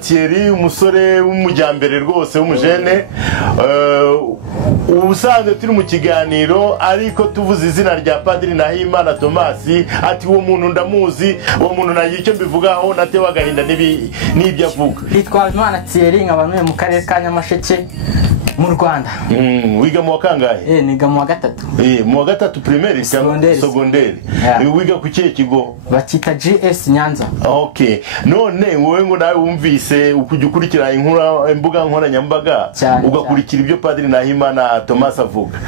Thierry, umusore w'umujyambere rwose w'umujene. Ubusanzwe turi mu kiganiro ariko tuvuze izina rya Padiri Nahimana Thomas, ati uwo muntu ndamuzi, uwo muntu nagiye icyo mbivugaho natewe agahinda n'ibyo avuga. Twabimana Thierry, nk'abantu mu karere ka Nyamasheke mu Rwanda. Wiga mu wakangahe? Niga mu wa gatatu. Mu wa gatatu primaire cyangwa secondaire? Wiga ku kihe kigo? Bakita GS Nyanza. Okay. None wowe ngo nawe wumvise ukujya ukurikira imbuga nkoranyambaga ugakurikira ibyo Padiri Nahimana Thomas avuga.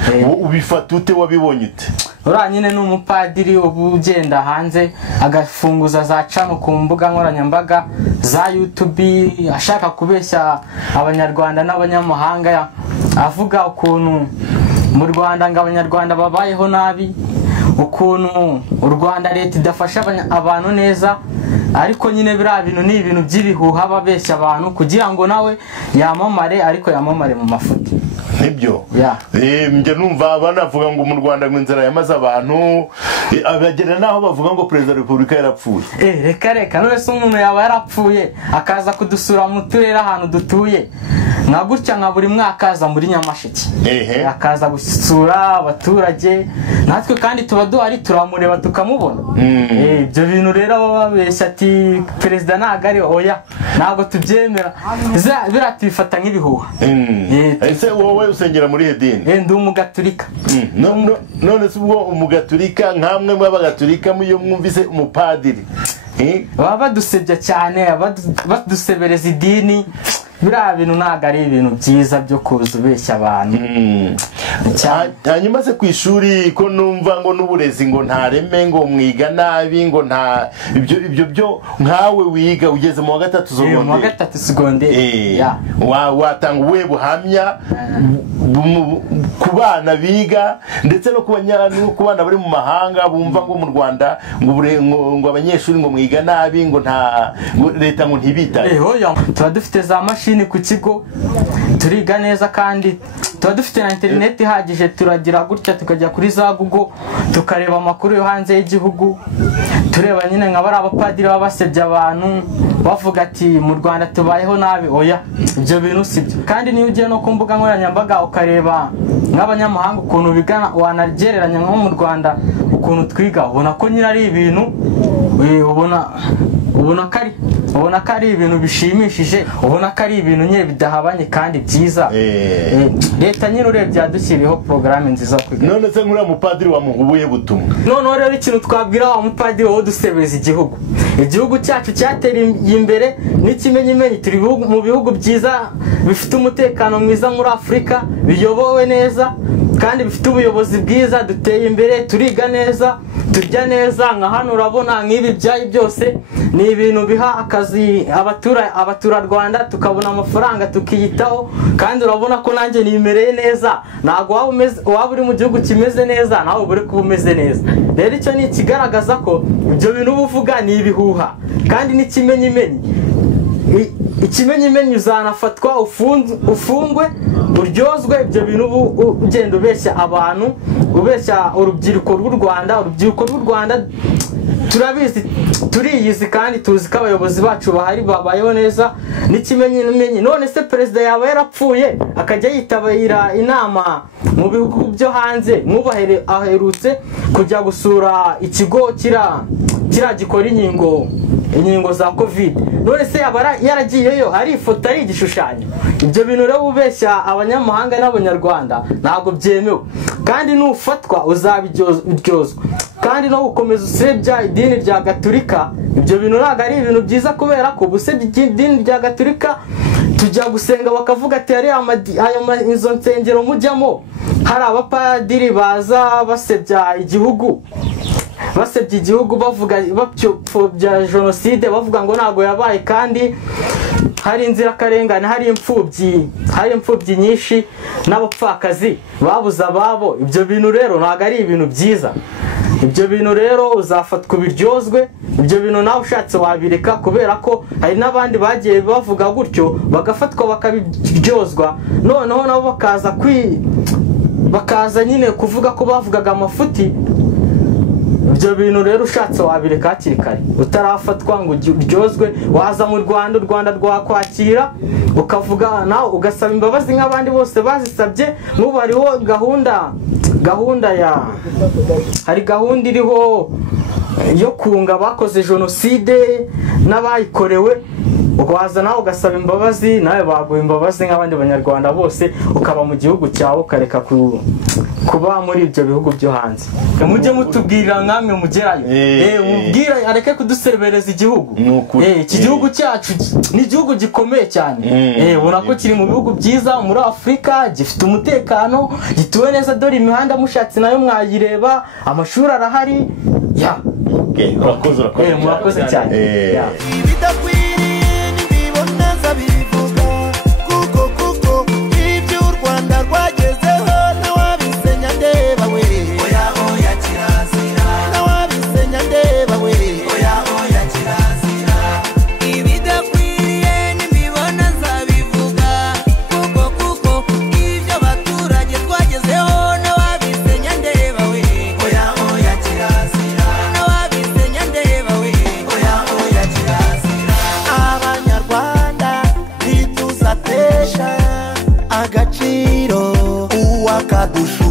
Ubifata ute, wabibonye ute? Ura nyine n'umupadiri ugenda hanze agafunguza za channel ku mbuga nkoranyambaga za YouTube ashaka kubeshya abanyarwanda n'abanyamahanga, avuga ukuntu mu Rwanda ngo abanyarwanda babayeho nabi, ukuntu u Rwanda leta idafasha abantu neza, ariko nyine biriya bintu ni ibintu by'ibihuha babeshya abantu kugira ngo nawe yamamare, ariko yamamare mu mafuti. Nibyo njye numva banavuga ngo mu Rwanda ngo inzara yamaze abantu, abagera naho bavuga ngo Perezida wa Repubulika yarapfuye. Reka none se umuntu yaba yarapfuye akaza kudusura mu turere ahantu dutuye nka gutya nka buri mwaka aza muri Nyamasheke, akaza gusura abaturage, natwe kandi tuba duhari turamureba tukamubona. Ibyo bintu rero baba babeshya ati perezida ntago ari oya, ntabwo tubyemera, biriya tubifata nk'ibihuha. Ese wowe usengera muri hedini? Ndi umugaturika. None se ubwo umugaturika nkamwe b'abagatulika iyo mwumvise umupadiri baba badusebya cyane, badusebereza idini, biriya bintu ntabwo ari ibintu byiza byo kuza ubeshya abantu. Hanyuma se ku ishuri ko numva ngo n'uburezi ngo ntareme, ngo mwiga nabi, ngo nta ibyo byo nkawe wiga ugeze mu wa gatatu secondaire. Mu wa gatatu secondaire. Watanga ubuhe buhamya ku bana biga ndetse no ku bana bari mu mahanga bumva ngo mu Rwanda ngo abanyeshuri ngo mwiga nabi, ngo nta leta ngo ntibitaye? Tuba dufite za mashini ku kigo, turiga neza, kandi tuba dufite na internet ihagije, turagira gutya tukajya kuri za Google tukareba amakuru yo hanze y'igihugu, tureba nyine nka bari abapadiri baba basebya abantu bavuga ati mu Rwanda tubayeho nabi. Oya, ibyo bintu sibyo. Kandi niyo ugiye no ku mbuga nkoranyambaga ukareba nk'abanyamahanga ukuntu biga, wanagereranya nko mu Rwanda ukuntu twiga, ubona ko nyine ari ibintu ubona ko ari ibintu bishimishije, ubona ko ari ibintu nyine bidahabanye kandi byiza. Leta nyine urebye yadushyiriyeho porogaramu nziza yo kwiga. None se nk'uriya mupadiri wamuhubuye butumwa? Noneho rero ikintu twabwira wa mupadiri wowe dusebeza igihugu cyacu cyatera imbere n'ikimenyimenyi, turi mu bihugu byiza bifite umutekano mwiza muri Afurika, biyobowe neza kandi bifite ubuyobozi bwiza, duteye imbere, turiga neza, turya neza. Nka hano urabona nk'ibi byayi byose ni ibintu biha akazi abaturarwanda, tukabona amafaranga tukiyitaho, kandi urabona ko nanjye nimereye neza. Ntabwo waba uri mu gihugu kimeze neza nawe uri kuba umeze neza. Rero icyo ni ikigaragaza ko ibyo bintu uba uvuga ni ibihuha kandi n'ikimenyimenyi. Ikimenyimenyi uzanafatwa ufungwe uryozwe. Ibyo bintu ugenda ubeshya abantu, ubeshya urubyiruko rw'u Rwanda. Turabizi, turiyizi kandi tuzi ko abayobozi bacu bahari babayeho neza n'ikimenyimenyi. None se perezida yaba yarapfuye akajya yitabira inama mu bihugu byo hanze, aherutse kujya gusura ikigo kira gikora inkingo za covid. None se yaba yaragiyeyo ari ifoto ari igishushanyo? Ibyo bintu rero ubeshya abanyamahanga n'abanyarwanda ntabwo byemewe, kandi nufatwa uzabiryozwa. Kandi no gukomeza usebya idini rya Gatulika, ibyo bintu ntabwo ari ibintu byiza, kubera ko gusebya idini rya Gatulika tujya gusenga bakavuga ati izo nsengero mujyamo hari abapadiri baza basebya igihugu, bavuga bapfobya jenoside, bavuga ngo ntabwo yabaye, kandi hari inzirakarengane, hari imfubyi nyinshi n'abapfakazi babuze ababo. Ibyo bintu rero ntabwo ari ibintu byiza. Ibyo bintu rero uzafatwa ubiryozwe. Ibyo bintu nawe ushatse wabireka, kubera ko hari n'abandi bagiye bavuga gutyo bagafatwa bakabiryozwa, noneho nabo bakaza nyine kuvuga ko bavugaga amafuti. ibyo bintu rero ushatse wabireka hakiri kare utarafatwa ngo uryozwe. Waza mu Rwanda, u Rwanda rwakwakira ukavuga nawe ugasaba imbabazi nk'abandi bose bazisabye. N'ubu hariho hari gahunda iriho yo kunga bakoze jenoside n'abayikorewe. Waza nawe ugasaba imbabazi, nawe baguha imbabazi nk'abandi banyarwanda bose, ukaba mu gihugu cyawe ukareka kuba muri ibyo bihugu byo hanze. Mujye mutubwirira nkamwe mugerayo, mubwira areke kuduserebereza igihugu. Iki gihugu cyacu ni igihugu gikomeye cyane, ubona ko kiri mu bihugu byiza muri Afurika, gifite umutekano, gituwe neza. Dore imihanda mushatse nayo mwayireba, amashuri arahari. Murakoze cyane. agaciro uwakadusha